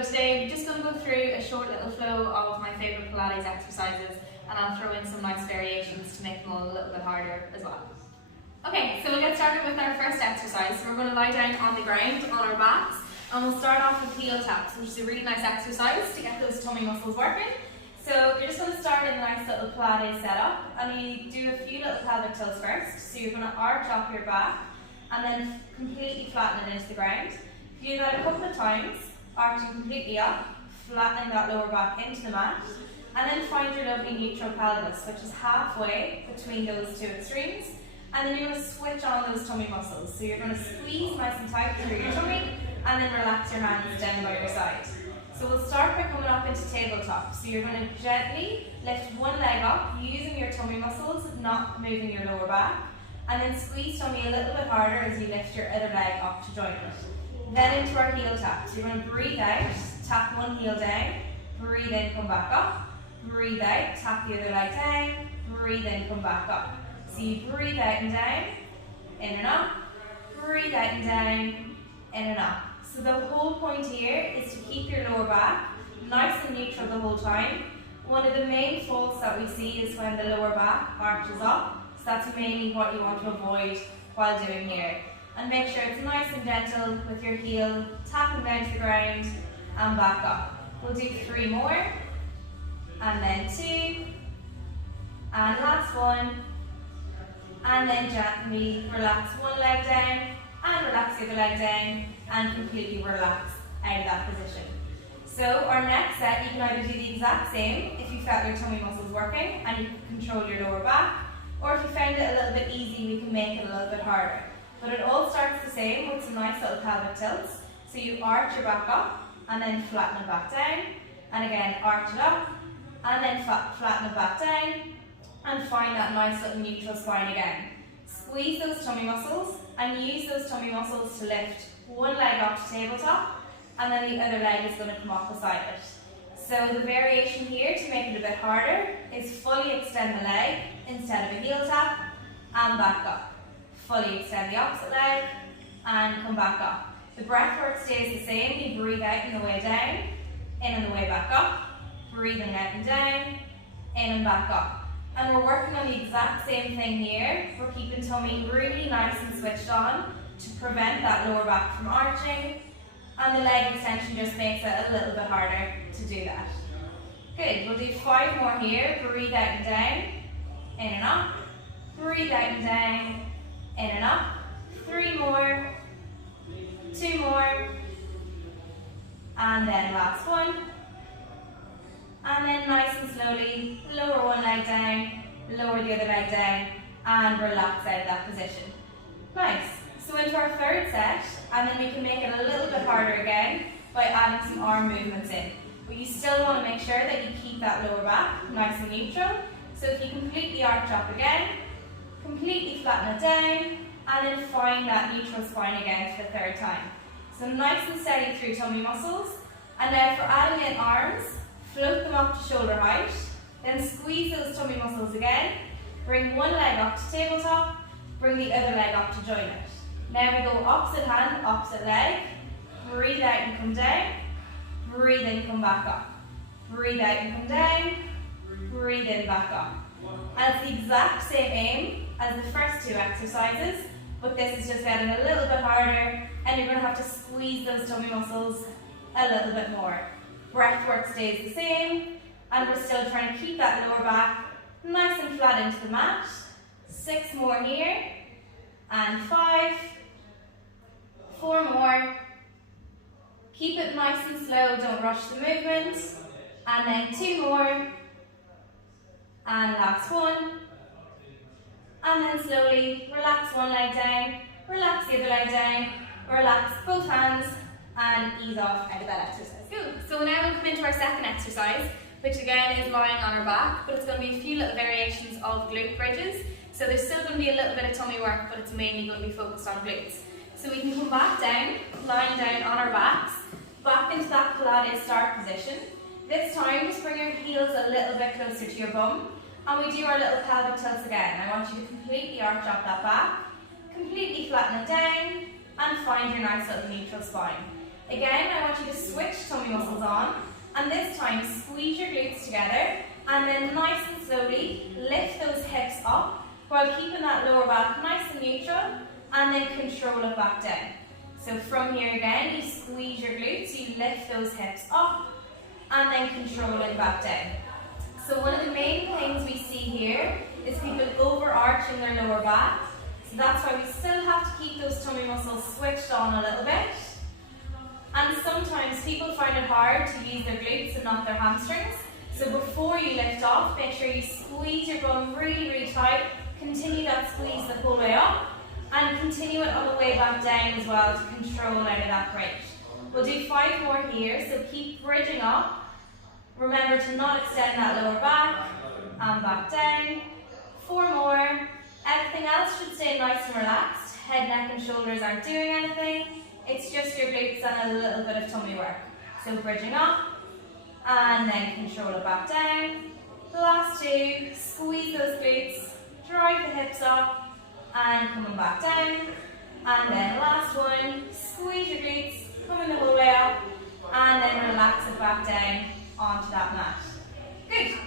So today I'm just going to go through a short little flow of my favourite Pilates exercises, and I'll throw in some nice variations to make them all a little bit harder as well. Okay, so we'll get started with our first exercise. So we're going to lie down on the ground on our backs, and we'll start off with heel taps, which is a really nice exercise to get those tummy muscles working. So you're just going to start in a nice little Pilates setup, and you do a few little pelvic tilts first. So you're going to arch up your back and then completely flatten it into the ground. If you do that a couple of times, arching completely up, flattening that lower back into the mat, and then find your lovely neutral pelvis, which is halfway between those two extremes. And then you're going to switch on those tummy muscles. So you're going to squeeze nice and tight through your tummy, and then relax your hands down by your side. So we'll start by coming up into tabletop. So you're going to gently lift one leg up, using your tummy muscles, not moving your lower back. And then squeeze tummy a little bit harder as you lift your other leg up to join it. Then into our heel tap. So you're going to breathe out, tap one heel down, breathe in, come back up. Breathe out, tap the other leg down, breathe in, come back up. So you breathe out and down, in and up, breathe out and down, in and up. So the whole point here is to keep your lower back nice and neutral the whole time. One of the main faults that we see is when the lower back arches up, so that's mainly what you want to avoid while doing here. And make sure it's nice and gentle with your heel tapping down to the ground and back up. We'll do 3 more, and then 2, and last one, and then gently relax one leg down and relax the other leg down and completely relax out of that position. So our next set, you can either do the exact same if you felt your tummy muscles working and you can control your lower back, or if you found it a little bit easy, we can make it a little bit harder. But it all starts the same with some nice little pelvic tilts. So you arch your back up and then flatten it back down, and again arch it up and then flatten it back down, and find that nice little neutral spine again. Squeeze those tummy muscles and use those tummy muscles to lift one leg up to tabletop, and then the other leg is going to come off beside it. So the variation here to make it a bit harder is fully extend the leg instead of a heel tap and back up. Fully extend the opposite leg and come back up. The breath work stays the same. You breathe out on the way down, in on the way back up, breathing out and down, in and back up. And we're working on the exact same thing here. We're keeping tummy really nice and switched on to prevent that lower back from arching, and the leg extension just makes it a little bit harder to do that. Good, we'll do 5 more here. Breathe out and down, in and up, breathe out and down, in and up, 3 more, 2 more, and then last one. And then nice and slowly, lower one leg down, lower the other leg down, and relax out of that position. Nice. So into our third set, and then we can make it a little bit harder again by adding some arm movements in. But you still want to make sure that you keep that lower back nice and neutral. So if you completely arch up again, completely flatten it down, and then find that neutral spine again for the third time. So nice and steady through tummy muscles. And now for adding in arms, float them up to shoulder height, then squeeze those tummy muscles again, bring one leg up to tabletop, bring the other leg up to join it. Now we go opposite hand, opposite leg, breathe out and come down, breathe in, come back up, breathe out and come down, breathe in, back up. And it's the exact same aim as the first 2 exercises, but this is just getting a little bit harder, and you're going to have to squeeze those tummy muscles a little bit more. Breath work stays the same, and we're still trying to keep that lower back nice and flat into the mat. 6 more here, and 5, 4 more. Keep it nice and slow, don't rush the movement. And then 2 more, and last one. And then slowly relax one leg down, relax the other leg down, relax both hands, and ease off out of that exercise. Good. So now we'll come into our second exercise, which again is lying on our back, but it's going to be a few little variations of glute bridges. So there's still going to be a little bit of tummy work, but it's mainly going to be focused on glutes. So we can come back down, lying down on our backs, back into that Pilates start position. This time, just bring your heels a little bit closer to your bum, and we do our little pelvic tilts again. I want you to completely arch up that back, completely flatten it down, and find your nice little neutral spine. Again, I want you to switch tummy tummy muscles on. And this time, squeeze your glutes together, and then nice and slowly lift those hips up while keeping that lower back nice and neutral, and then control it back down. So from here again, you squeeze your glutes, you lift those hips up, and then control it back down. So one of the main things we see here is people overarching their lower back. So that's why we still have to keep those tummy muscles switched on a little bit. And sometimes people find it hard to use their glutes and not their hamstrings. So before you lift off, make sure you squeeze your bum really, really tight. Continue that squeeze the whole way up. And continue it on the way back down as well to control out of that bridge. We'll do 5 more here, so keep bridging up. Remember to not extend that lower back, and back down. 4 more. Everything else should stay nice and relaxed. Head, neck and shoulders aren't doing anything. It's just your glutes and a little bit of tummy work. So bridging up, and then control it back down. The last 2, squeeze those glutes, drive the hips up, and coming back down. And then last one, squeeze your glutes, coming the whole way up, and then relax it back down onto that mat. Good.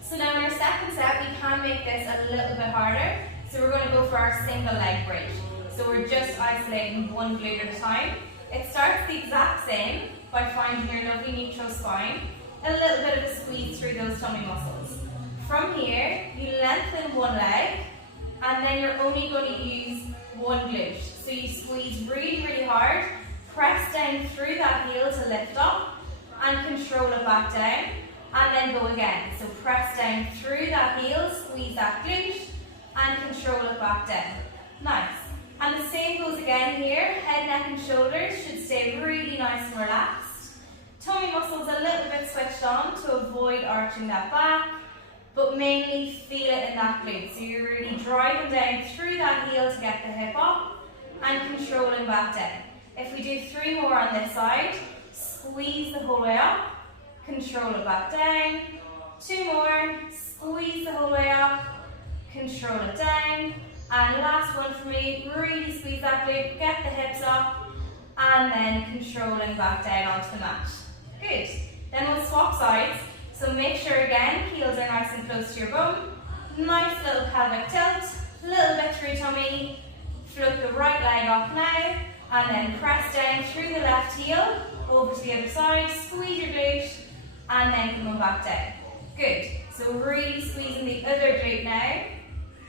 So now in our second set, we can make this a little bit harder. So we're going to go for our single leg bridge. So we're just isolating one glute at a time. It starts the exact same by finding your lovely neutral spine, a little bit of a squeeze through those tummy muscles. From here, you lengthen one leg, and then you're only going to use one glute. So you squeeze really, really hard, press down through that heel to lift up, and control it back down, and then go again. So press down through that heel, squeeze that glute, and control it back down. Nice. And the same goes again here. Head, neck and shoulders should stay really nice and relaxed. Tummy muscles a little bit switched on to avoid arching that back, but mainly feel it in that glute. So you're really driving down through that heel to get the hip up and controlling back down. If we do 3 more on this side, squeeze the whole way up, control it back down. 2 more, squeeze the whole way up, control it down. And last one for me, really squeeze that glute, get the hips up, and then controlling back down onto the mat. Good. Then we'll swap sides. So make sure again, heels are nice and close to your bum. Nice little pelvic tilt, little bit through tummy. Float the right leg up now, and then press down through the left heel, over to the other side, squeeze your glute, and then coming back down. Good. So really squeezing the other glute now.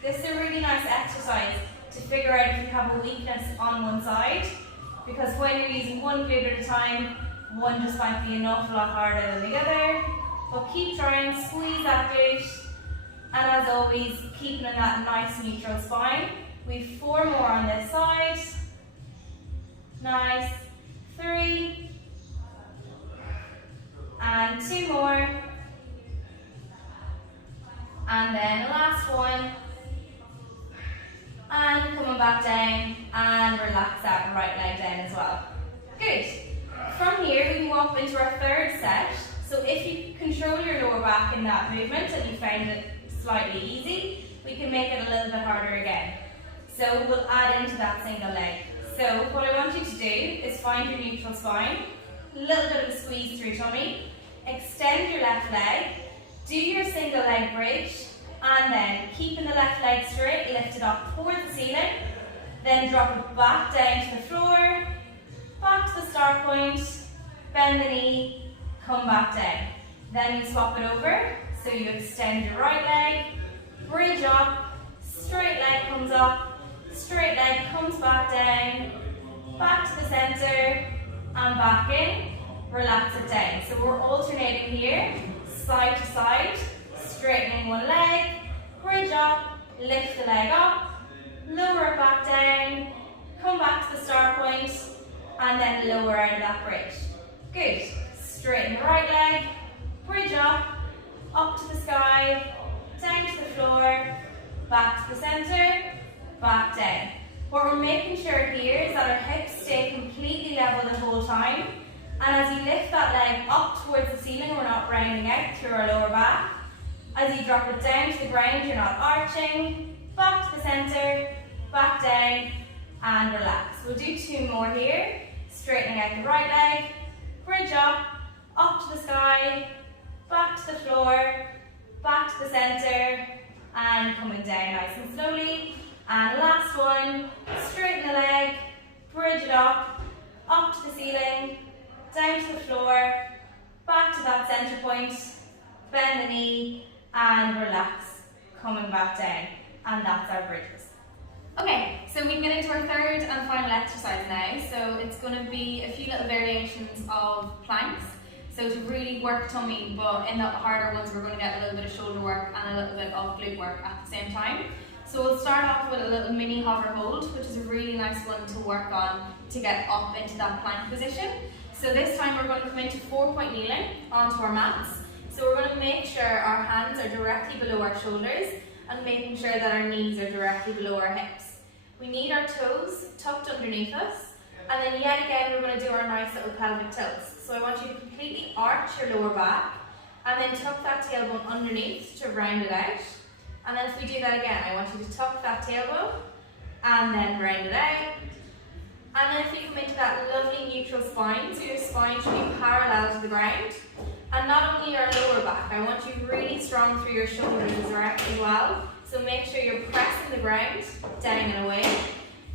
This is a really nice exercise to figure out if you have a weakness on one side, because when you're using one glute at a time, one just might be an awful lot harder than the other. But keep trying, squeeze that glute, and as always, keeping in that nice neutral spine. We've 4 more on this side. Nice. 3. And 2 more. And then last one. And coming back down, and relax that right leg down as well. Good. From here, we can go up into our 3rd set. So if you control your lower back in that movement and you find it slightly easy, we can make it a little bit harder again. So we'll add into that single leg. So what I want you to do is find your neutral spine, a little bit of a squeeze through tummy, extend your left leg, do your single leg bridge, and then keeping the left leg straight, lift it up towards the ceiling, then drop it back down to the floor, back to the start point, bend the knee, come back down. Then you swap it over, so you extend your right leg, bridge up, straight leg comes up, straight leg comes back down, back to the center, and back in, relax it down. So we're alternating here, side to side, straightening one leg, bridge up, lift the leg up, lower it back down, come back to the start point, and then lower out of that bridge. Good. Straighten the right leg, bridge up to the sky, down to the floor, back to the center, back down. What we're making sure here is that our hips stay completely level the whole time, and as you lift that leg up towards the ceiling, we're not rounding out through our lower back. As you drop it down to the ground, you're not arching, back to the center, back down, and relax. We'll do 2 more here, straightening out the right leg, bridge up, high, back to the floor, back to the center, and coming down nice and slowly. And last one, straighten the leg, bridge it up to the ceiling, down to the floor, back to that center point, bend the knee, and relax, coming back down. And that's our bridges. Okay, so we can get into our third and final exercise now. So it's going to be a few little variations of planks. So to really work tummy, but in the harder ones we're going to get a little bit of shoulder work and a little bit of glute work at the same time. So we'll start off with a little mini hover hold, which is a really nice one to work on to get up into that plank position. So this time we're going to come into 4-point kneeling onto our mats. So we're going to make sure our hands are directly below our shoulders and making sure that our knees are directly below our hips. We need our toes tucked underneath us, and then yet again we're going to do our nice little pelvic tilts. So I want you to completely arch your lower back and then tuck that tailbone underneath to round it out. And then if we do that again, I want you to tuck that tailbone and then round it out. And then if you come into that lovely neutral spine, so your spine should be parallel to the ground. And not only your lower back, I want you really strong through your shoulders as well. So make sure you're pressing the ground, down and away.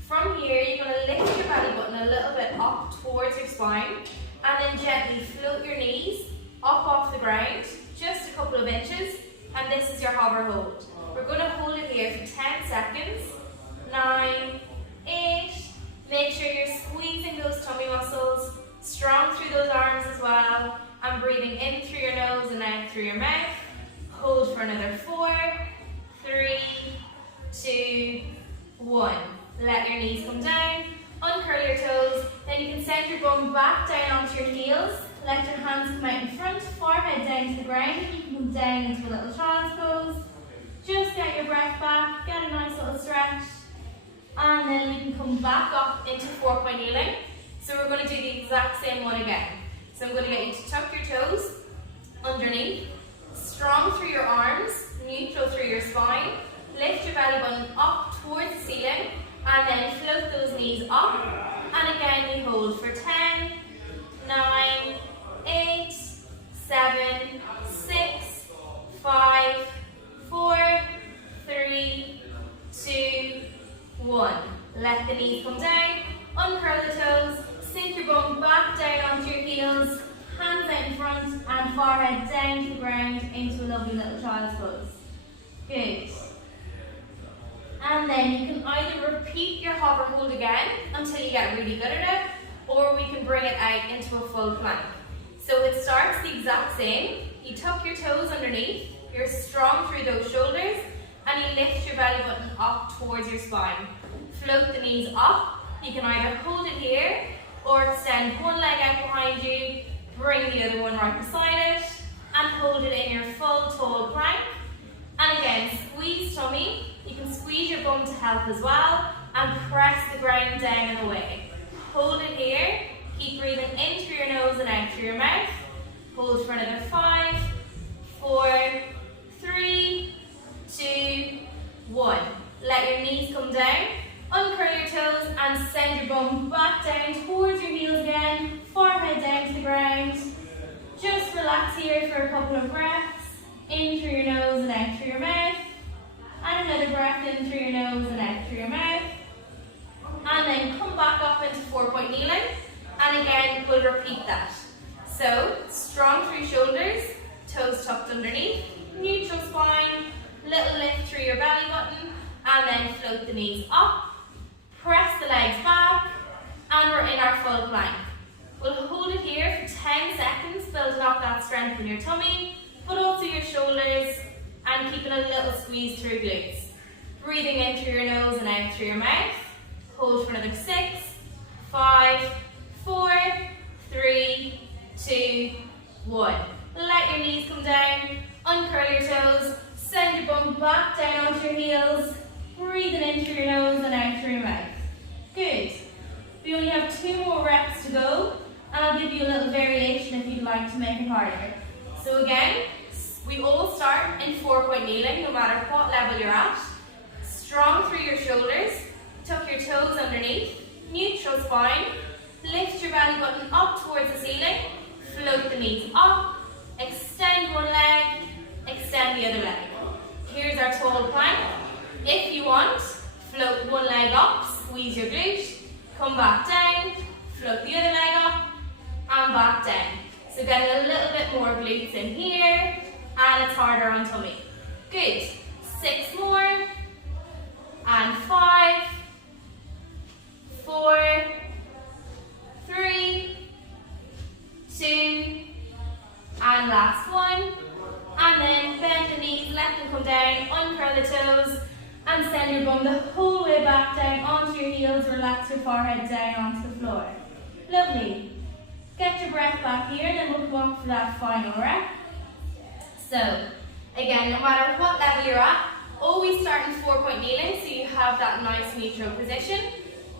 From here, you're going to lift your belly button a little bit up towards your spine, and then gently float your knees up off the ground, just a couple of inches, and this is your hover hold. We're going to hold it here for 10 seconds, 9, 8, make sure you're squeezing those tummy muscles, strong through those arms as well, and breathing in through your nose and out through your mouth. Hold for another 4, 3, 2, 1. Let your knees come down, uncurl your toes, then you can send your bum back down onto your heels. Let your hands come out in front, forehead down to the ground. You can come down into a little child's pose. Just get your breath back, get a nice little stretch. And then we can come back up into 4-point kneeling. So we're going to do the exact same one again. So I'm going to get you to tuck your toes underneath, strong through your arms, neutral through your spine. Lift your belly button up towards the ceiling, and then float those knees up. And again we hold for 10, 9, 8, 7, 6, 5, 4, 3, 2, 1. Let the knees come down, uncurl the toes, sink your bum back down onto your heels, hands out in front and forehead down to the ground into a lovely little child's pose. Good. And then you can either repeat your hover hold again until you get really good at it, or we can bring it out into a full plank. So it starts the exact same. You tuck your toes underneath, you're strong through those shoulders, and you lift your belly button up towards your spine. Float the knees up. You can either hold it here, or extend one leg out behind you, bring the other one right beside it, and hold it in your full tall plank. And again, squeeze tummy. You can squeeze your bum to help as well, and press the ground down and away. Hold it here. Keep breathing in through your nose and out through your mouth. Hold for another 5, 4, 3, 2, 1. Let your knees come down. Uncurl your toes and send your bum back down towards your heels again. Forehead down to the ground. Just relax here for a couple of breaths. In through your nose and out through your mouth. And another breath in through your nose and out through your mouth. And then come back up into 4-point kneeling. And again, we'll repeat that. So, strong through shoulders, toes tucked underneath, neutral spine, little lift through your belly button, and then float the knees up. Press the legs back, and we're in our full plank. We'll hold it here for 10 seconds, building up that strength in your tummy, but also your shoulders, and keeping a little squeeze through glutes. Breathing in through your nose and out through your mouth. Hold for another 6, 5, 4, 3, 2, 1. Let your knees come down, uncurl your toes, send your bum back down onto your heels, breathing in through your nose and out through your mouth. Good. We only have 2 more reps to go, and I'll give you a little variation if you'd like to make it harder. So again, we all start in 4-point kneeling, no matter what level you're at. Strong through your shoulders, tuck your toes underneath, neutral spine, lift your belly button up towards the ceiling, float the knees up, Float one leg up, squeeze your glute, come back down, float the other leg up, and back down. So get a little bit more glutes in here, and it's harder on tummy. Good. 6 more, and 5, 4, 3, 2, and last one. And then bend the knees, let them come down, uncurl the toes, and send your bum the whole way back down onto your heels. Relax your forehead down onto the floor. Lovely. Get your breath back here, and then we'll come up for that final rep. So, again, no matter what level you're at, always start in 4-point kneeling so you have that nice neutral position.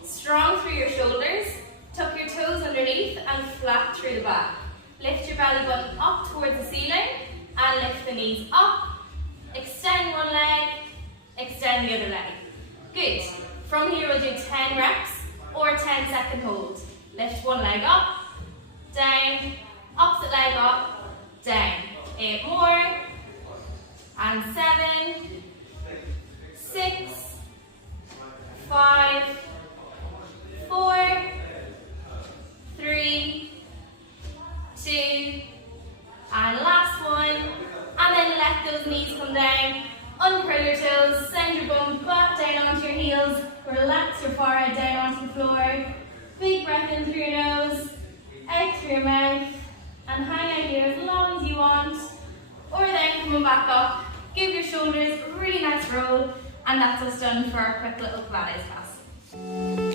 Strong through your shoulders, tuck your toes underneath and flat through the back. Lift your belly button up towards the ceiling and lift the knees up. Extend one leg, extend the other leg. Good. From here we'll do 10 reps or 10-second hold. Lift one leg up, down, opposite leg up, down. 8 more, and 7, 6, 5, 4, 3, 2, and last one, and then let those knees come down, uncurl your toes, send your bum back down onto your heels, relax your forehead down onto the floor, big breath in through your nose, out through your mouth, and hang out here as long as you want, or then coming back up, give your shoulders a really nice roll, and that's us done for our quick little Pilates class.